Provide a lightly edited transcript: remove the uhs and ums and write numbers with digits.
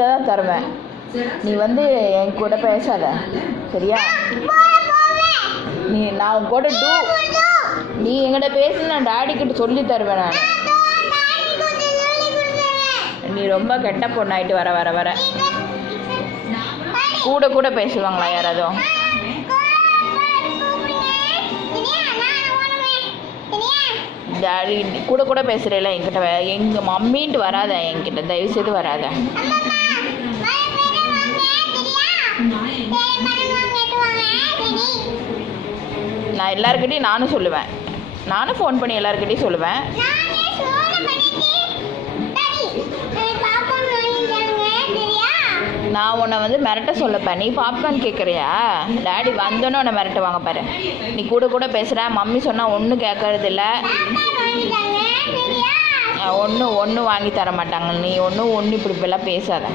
தான் தருவேன். நீ வந்து என் கூட பேசாத, சரியா? நான் உன் கூட நீ என்கிட்ட பேசு, நான் டாடி கிட்ட சொல்லி தருவேன். நான் நீ ரொம்ப கெட்ட பொண்ணாயிட்டு வர வர வர கூட பேசுவாங்களா யாராவது? டாடி கூட பேசுகிறேல என்கிட்ட, எங்கள் மம்மின்ட்டு வராத என்கிட்ட, தயவுசெய்து வராத. நான் எல்லாருக்கிட்டையும் நானும் சொல்லுவேன், நானும் ஃபோன் பண்ணி எல்லாருக்கிட்டையும் சொல்லுவேன். நான் உன்னை வந்து மிரட்ட சொல்லப்பேன். நீ பாப்கார்ன் கேட்குறியா? டாடி வந்தோன்னே உன்னை மிரட்ட வாங்க பாரு. நீ கூட பேசுகிற, மம்மி சொன்னால் ஒன்றும் கேட்கறது இல்லை, ஒன்றும் வாங்கி தர மாட்டாங்க. நீ ஒன்று இப்படி இப்படிலாம் பேசாத.